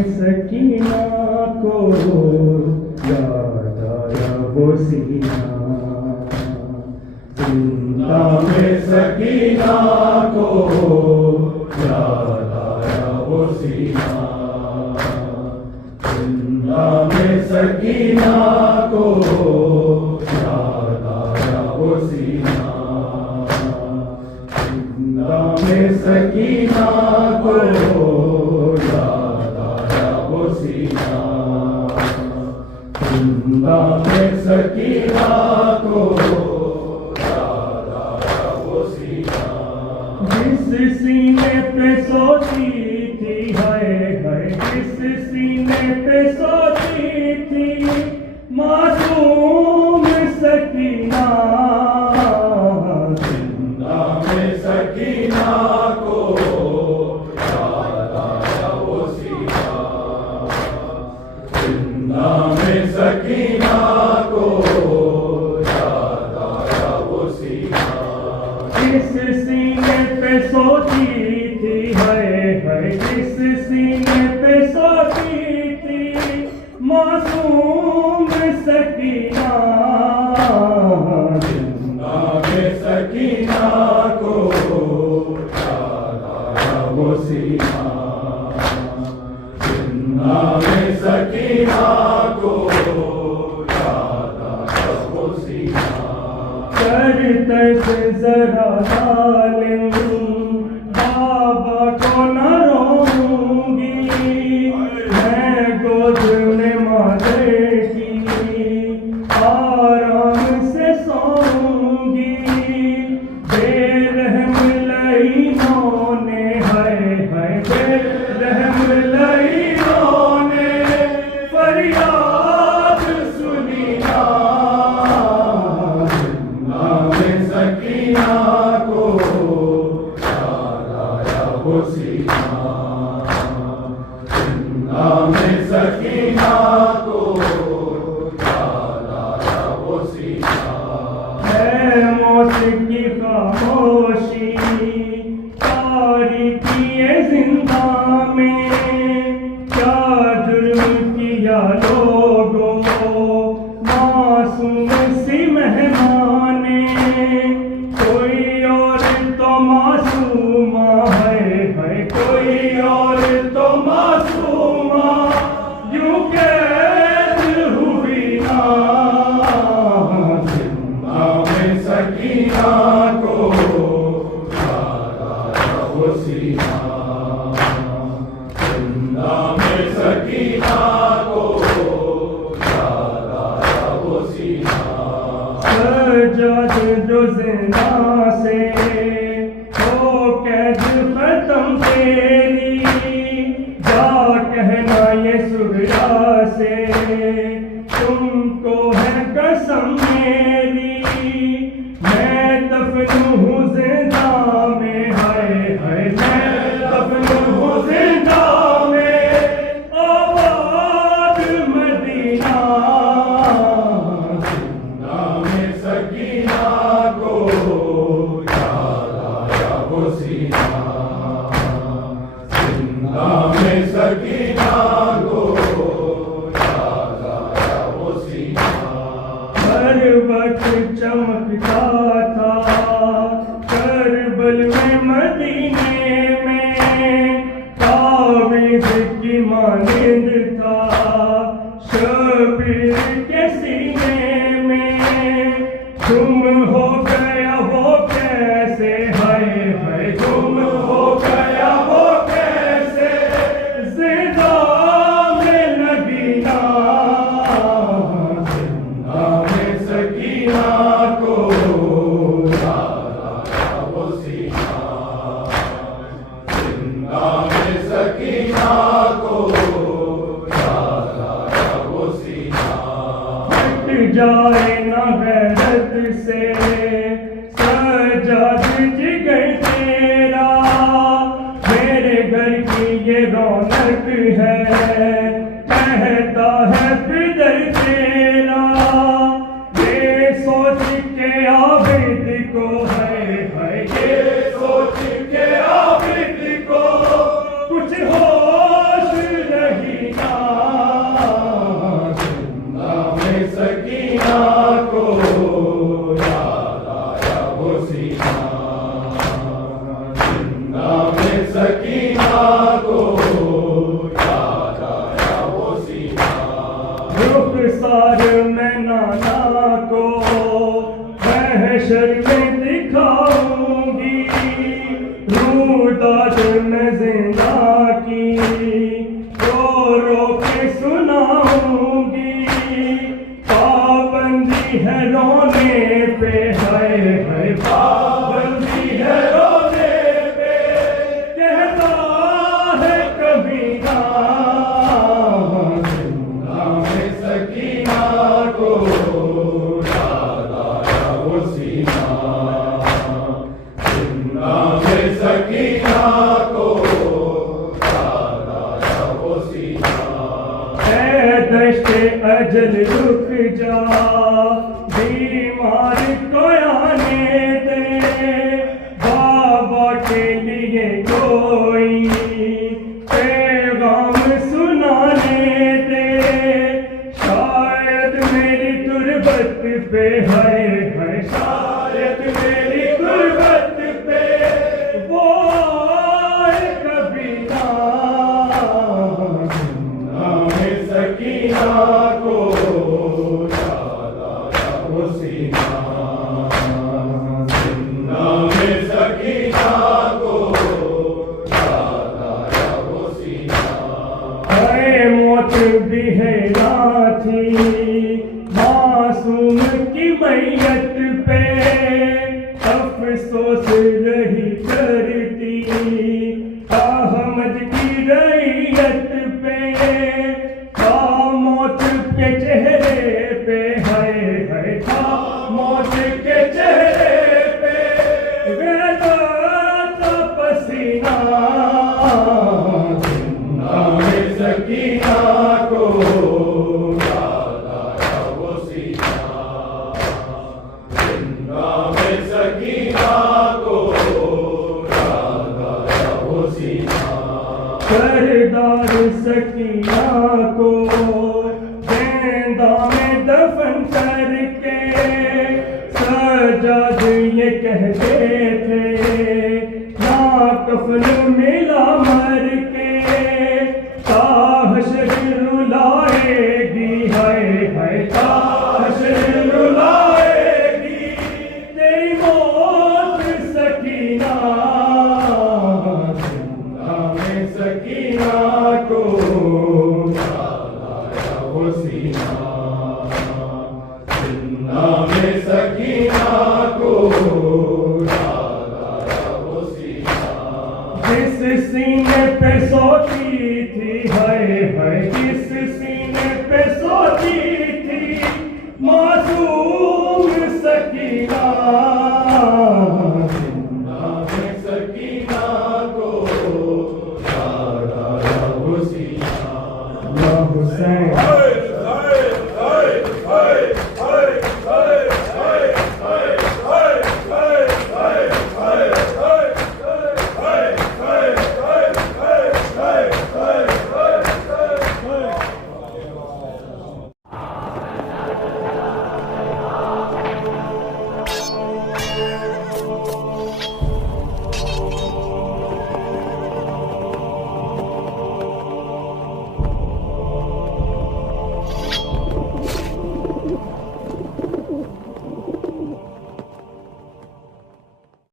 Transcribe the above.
सकीना को याद आया वो सीना, जिंदा में सकीना को याद आया वो सीना, जिंदा में सकीना को याद आया वो सीना, जिंदा में सकीना को जिंदा में सकीना को याद आया वो सीना, जिस सीने पे सोती थी हाय हाय, जिस सीने पे सोती थी मासूम सकीना, जिंदा में सकीना को याद आया वो सीना, जिंदा में सकीना को याद आया वो सीना, जिस सीने पे सोती थी हाय हाय, जिस सीने पे सोती थी मासूम सकीना, जिंदा में सकीना को याद आया वो सीना, जिंदा में सकीना को याद आया वो सीना, करते से जरा जालिम बाबा को न रोऊंगी, मैं गोद में मादर की आराम से सोऊंगी, बेरहम लईनों ने हाय हाय, बेरहम लईनों ने फरियाद सुनी ना, जिंदा में सकीना को याद आया वो सीना, जिंदा में सकीना को याद आया वो सीना, है मौत की खामोशी तारीकी जिंदा में, क्या जुर्म किया लोगों मासूम सी मेहमाने, कोई और तो मासूमा है है, कोई और तो मासूमा यूं कैद हुई ना, जिंदा में सकीना को याद आया वो सीना, जिंदा में सकीना को याद आया वो सीना, सजाद जो जिंदा से हो कैद खत्म तेरी, जा कहना ये सुगरा से तुमको है कसम मेरी, मैं दफन हूँ जिंदा में हाय हाय, मैं दफन हूँ जिंदा में आबाद मदीना, जिंदा में सकीना को याद आया वो सीना, जिंदा में सकीना को याद आया वो सीना, हर वक्त चमकता था करबल में मदीने में, तावीज़ की मानिंद था शबीर के सीने में, तुम हो गया वो कैसे हाय हाय, तुम हो गया वो कैसे जिंदा में नगीना, जिंदा में सकीना को याद आया वो सीना, जिंदा में सकीना को याद आया वो सीना, जाए ना गैरत से सजाद जिगर तेरा, मेरे घर की ये रौनक है, कहता है फिदर तेरा। ये सोच के आबिद को है ये सोच के आबिद को कुछ होश नहीं ना, जिंदा में सकीना को याद आया वो सीना, जिंदा में सकीना को याद आया वो सीना। रुखसार में नाना को महशर में दिखाऊंगी, रूदाद में जिंदा की रो रो के सुनाऊंगी। पाबंदी है रोने पे है पाबंदी है रोने पे, कहता है कभी ना, जिंदा में सकीना को याद आया वो सीना, जिंदा में सकीना को याद आया वो सीना। ऐ दश्ते अजल रुक जा, बीमार को आने दे, बाबा के लिए कोई पैगाम सुनाने दे। शायद मेरी गुर्बत पे है शायद मेरी गुर्बत पे वो आए कभी ना, जिंदा में सकीना को याद आया वो सीना, जिंदा में सकीना को याद आया वो सीना। ऐ मौत भी हैरा थी मासूम की मैयत पे, अफसोस रही करती अहमद की रैयत पे। था मौत के चेहरे पे है था मौत के चेहरे पे वहदा था पसीना, जिंदा में सकीना को याद आया वो सीना, जिंदा में सकीना को याद आया वो सीना। सरदार सकीना को जिंदा में दफन करके सजाद ये कहते थे, ना कफन मिला मर के ताहशर रुलाएगी है ताहशर रुलाएगी तेरी मौत सकीना, जिंदा में सकीना को याद आया वो सीना, जिंदा में सकीना को याद आया वो सीना। जिस सीने पे सोती थी है जिस सीने पे सोती थी मासूम सकीना, जिंदा में सकीना को याद आया वो सीना। या हुसैन